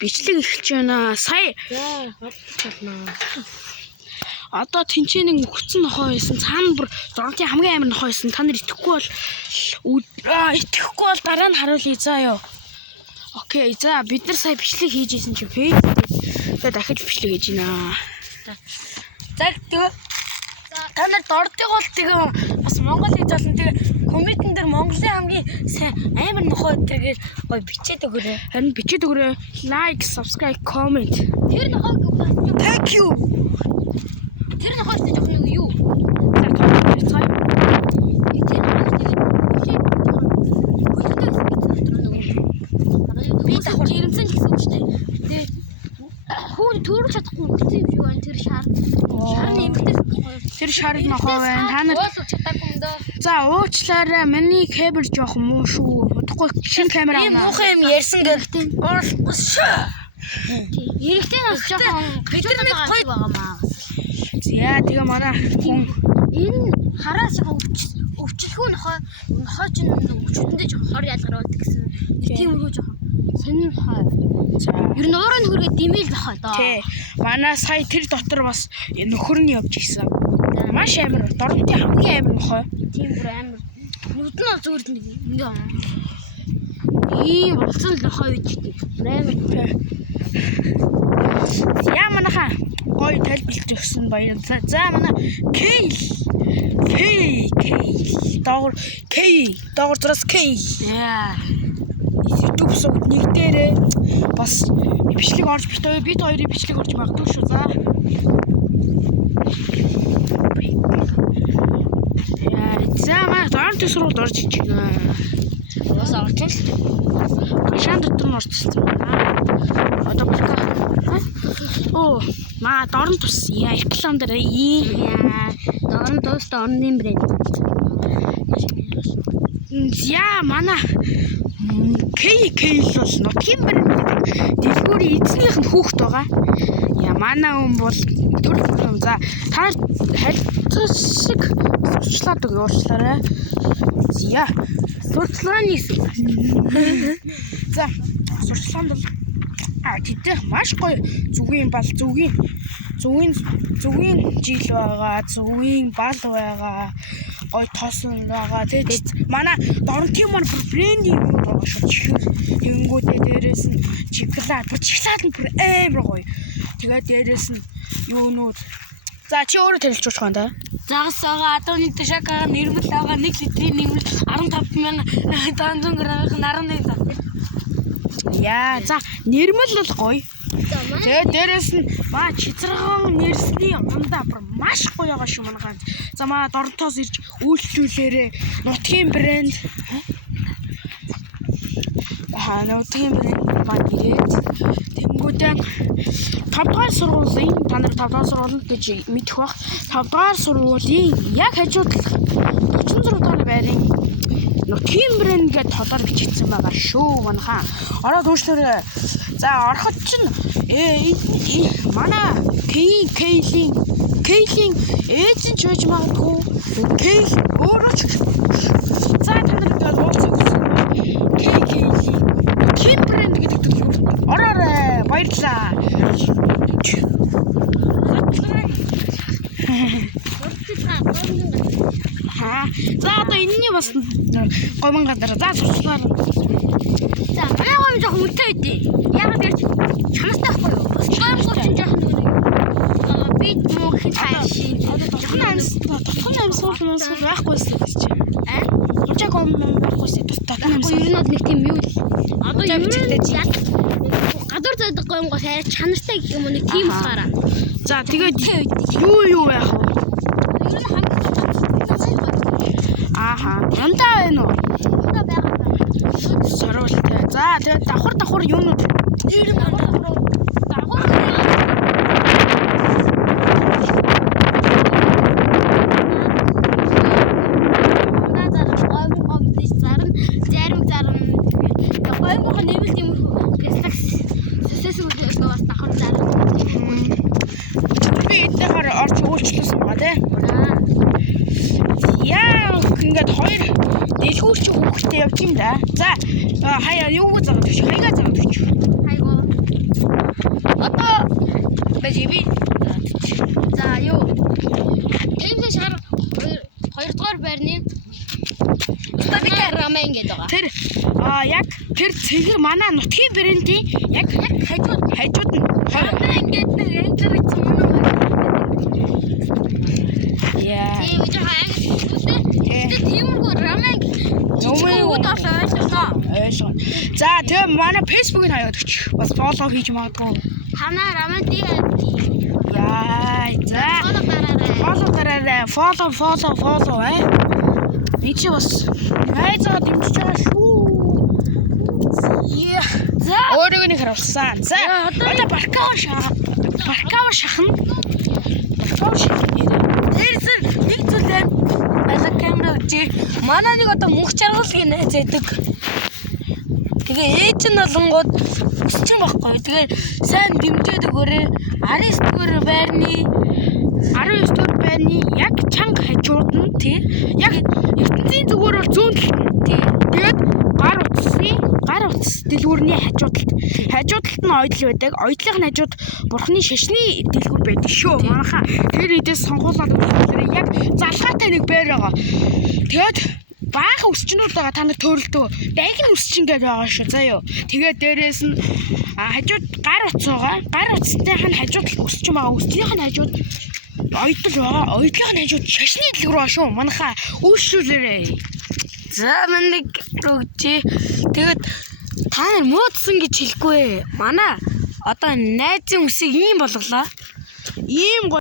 Бичлэг эхэлж байна. Сая. За, хоцчихлоо. Одоо тэнцэн нэг өгцөн нохоо байсан. Цаана бүр зургийн хамгийн амар нохоо байсан. Та нар итгэхгүй бол дараа нь харуулъя заа ёо. Окей, за бид нар сая бичлэг хийж исэн чинь фейс. Тэгээд дахиж бичлэг хийж байна. За тэгээ та нар дордыг бол тэгээ бас Монгол хийж болно. Тэгээ комментэн дээр Монголын хамгийн сайн амар нохоо тэргээр гоё бичээд өгөөрэй. Харин бичээд өгөөрэй. Like, subscribe, comment. Тэр нохоо бас Thank you. тэр нохоо ч жоох нэг юу? За comment цай. Би давхар жирэмсэн гэсэн үг шүү дээ. Тэгээ хүү төрөж чадахгүй гэсэн юм шиг байна тэр шар. Шар нэмэгдээс Тэр шарыг нохоо байна. Та нар чадаагүй юм даа. за уучлаарай. Миний камер жоох муу шүү. Удахгүй шинэ камер авнаа. Муухай юм ярьсан гэхдээ шүү. Эрэгтэй нас жоохон бидэрний гоё байгаамаа. За тэгээ манай хүн Энэ хараас өвчлөхөө нохоо ч өвчтөндөө жоохон хор ялгаруулдаг гэсэн. Тийм өргөө жоохон сонин хаа. за Ер нь уурын хүрээ димэл нохоо доо. тий. Манай сая тэр дотор бас нөхөр нь явж исэн. Маш амар. Дорнотын хамгийн амар нохой. Тийм бүр амар. Нүд нь бол зүгээр нэг ийм болсон л нохоо үйдтэй. Амар. За манайхаа гоё тайлбарлаж өгсөн баяр. За манай Кейл доогор зураас Кейл. Яа. YouTube сууд нэг дээрээ бас бичлэг орж битээ. Бид хоёрын бичлэг орж магадгүй шүү. За. За манай дорнотын сургуульд орж иж байна. Уус орчихсон л. Гашаан дотор нь орчихсон байна. Одоо болтой. Оо, маа дорн тус яа реклам дээр Дорн дуустаа орны брэнд. За манай Кейл бол нутгийн брэнд дэлгүүрийн эзнийх нь хүүхэд байгаа. Яа манай хүн бол төрөл юм. За та хальцсан сурчлаад уучлаарай. За Сурталгааны за сурчлаганд бол тэдэх маш гоё зүгийн бал зүгийн жил байгаа, зүгийн бал байгаа, гоё тоосон байгаа. Тэгээд манай дорнотын маань брендинг юм байгаа шүү. Чихэр тэнгүүдээ дээрээс нь шоколад нь бүр амар гоё. Тэгээд дээрээс нь юунууд. За чи өөрөө тарилж уучих байна да. загас байгаа, адууны тушаага нэрмэл байгаа, 1 литрийн нэрмэл 15,500 грамын 11 тав. Яа, за нэрмэл бол гоё. Тэгээд дээрээс нь маа чицэргэн нэрсний ундаа бүр маш гоё байгаа шүү манайхаа. За маа дорнотоос ирж үйлчлүүлээрээ нутгийн брэнд нутгийн брэнд маань ирээд тэнгүүдээ 5 дугаар сургуулийн та нар 5 дугаар сургууль гэж мэдэх бах. 5 дугаар сургуулийн яг хажууд 46 дугаар байрын нутгийн брэнд гэдээ тодор бичигдсэн байгаа шүү манайхаа. Ороод үүшлээрээ. За ороход чинь манай Кейлийн ээж нь ч байж магадгүй. Кейл өөрөө ч. За та нар тэгээд уулзах гэсэн. Кейлийн брэнд гэдэг төлөв. Ороорой баярлаа. За одоо энэний бас гомн гадар. За сурчлаар. За манай гом жоох үнэтэй байдیں۔ Яг л ярьж чамстай байхгүй юу? Бас гомгоо чинь жоох нэг би муу хин тааши. Тотхон амьсгал байхгүйсэн гэж чи. Хожаа гом байхгүйсэн тотхон амьсгал. Ер нь бол нэг тийм юу л. Одоо юу гадуур зайдаг гомгоо хайр чанартай гэх юм уу нэг тийм усаараа. За тэгээд юу яах вэ? Ааха, ундаа байна уу? Ундаа байгаа. Сорволтой. За тэгээд давхар юунууд? Би эдгээр орч уулчлсан байгаа тий. Яа, ингээд хоёр дэлгүүрч хүүхдээ явж юм да. За хаяа юу заагаад өгч, хаягаа заагаад өгч. Хайгоо. Байж би. За юу. Тэмцэн шар 2 дугаар байрны рамен гэдэг байгаа. Тэр яг тэр цэгэр манай нутгийн брендийн яг хажууд нь рамен гэдэг нэг англи хэлсэн юм уу? яа. Тийм үү хаа. Тиймэрхүү рамен үүд олоо ойлгосноо. За тэгээ манай Facebook-ыг хаяад өгч. Бас фоллоу хийж магадгүй. Ханаа рамен тий. Яа. За. Фоллоу Энд чи бас найзаа дэмжиж байгаа шүү. За Өөрийгөө нэг харуулсан. За одоо баркаун шахна. дээрээс нэг зүйлээ алга камера үчи манай нэг одоо мөнх жаргалыг найз байдаг. Тэгээ ээж нь болонгууд өсчин байхгүй. Тэгээ сайн дэмжээд өгөөрэй. 19 дугаар байрны яг чанга хажууд нь тий. Яг ертөнцийн зүгээр бол зүүн талд тий. Тэгээд гар утас дэлгүүрний хажууд талд нь ойдол байдаг. Ойдлын хажууд бурхны шашны дэлгүүр байдаг шүү. Манайхаа тэр хэдээс сонгуулаад үзүүлээрэй. Яг залгаатай нэг байр байгаа. Тэгээд баахан өсчнүүд байгаа та нар төрөлдөө дайгын өсчин гэдэг байгаа шүү заа юу. Тэгээд дээрээс нь хажууд гар утас байгаа. Гар утастайх нь хажууд өсчин байгаа. Өслийнх нь хажууд ойдол байгаа. Ойдлын хажууд шашны дэлгүүр байгаа шүү. Манайхаа үүшүүлээрэй. За мэнэг өгчээ. Тэгээд та нар муудсан гэж хэлэхгүй. Манай одоо найзын үсийг ийм болголоо. Ийм